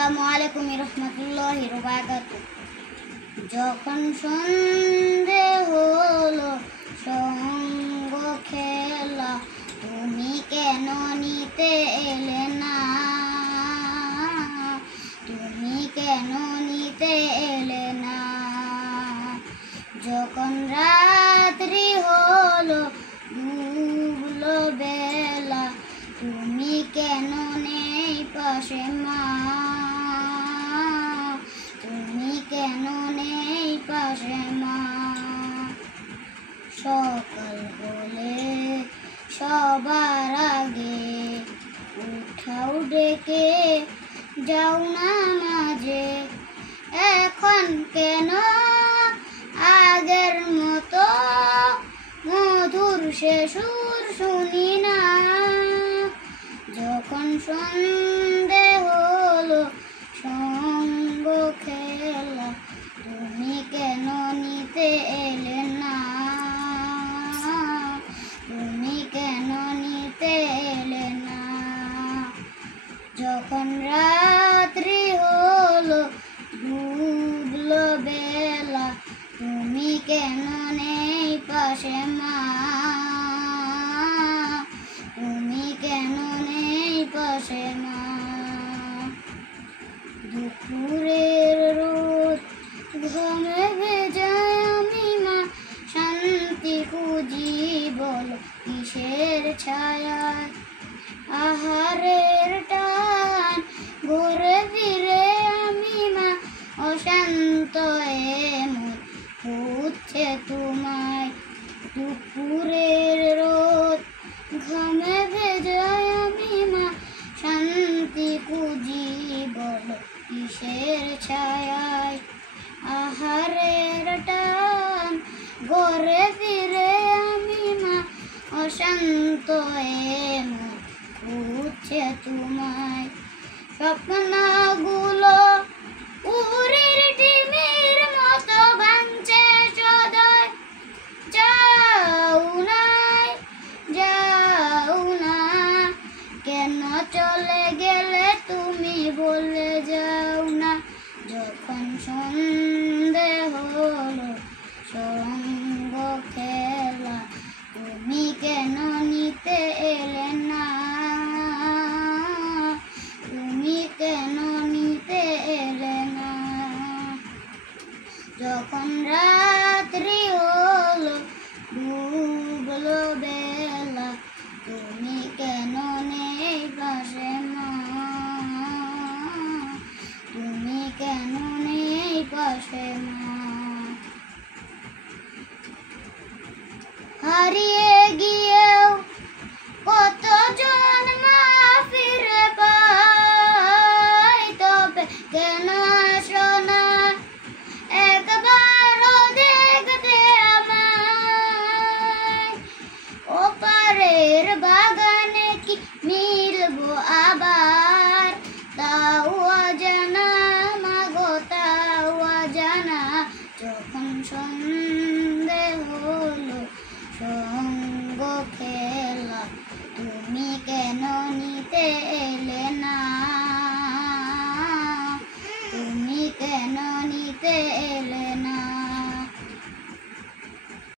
আসসালামু আলাইকুম রহমতুল্লাহি ওয়া বারাকাতুহু। যখন সন্ধে হলো সঙ্গ খেলা, তুমি কেন নিতে এলে না? তুমি কেন নিতে এলে না? যখন রাত্রি হলো ডুবলো বেলা, তুমি কেন নেই পাশে মা? তুমি কেন নেই পাশে মা? সকাল হলে সবার আগে উঠাও ডেকে যাও না মাঝে, এখন কেন আগের মতো মধুর সে সুর শুনি না? যখন সন্ধে হলো সঙ্গ খেলা, তুমি কেন নিতে এলে না? তুমি কেন নিতে এলে না? যখন রাত্রি হলো ডুবলো বেলা, তুমি কেন নেই পাশে মা? তুমি কেন নেই পাশে মা? দুপুরের রোদ ঘামে ভেজায় আমি মা, শান্তি খুঁজি বলো কিসের ছায়ায়? আহারের টান ঘুরে ফিরে আমি মা, অশান্ত এমন খুঁজছে তোমায়। দুপুরের রোদ ঘামে ভেজায় আমি মা, শান্তি খুঁজি বলো কিসের ছায়ায়? আহারের টান ঘরে ফিরে আমি মা, অশান্ত এমন খুঁজছে তোমায়। স্বপ্নগুলো উড়ির ডিমের মতো ভাঙছে সদয়, যাও না কেন চলে গেলে তুমি বলে যাও না? যখন সন্ধে হলো সঙ্গ খেলা, তুমি কেন নিতে এলে না? তুমি কেন নিতে এলে না? যখন রাত্রি হলো ডুবলো বেলা, তুমি কেন নেই পাশে মা? তুমি কেন নেই পাশে মা? হারিয়ে গিয়েও কতজন মা ফিরে পায়, তবে কেন আসো না একবারও দেখতে আমায়? ওপারের বাগানে কি মিলবো আবার? তাও অজানা মাগো, তাও অজানা। যখন সন্ধে হলো সঙ্গ খেলা,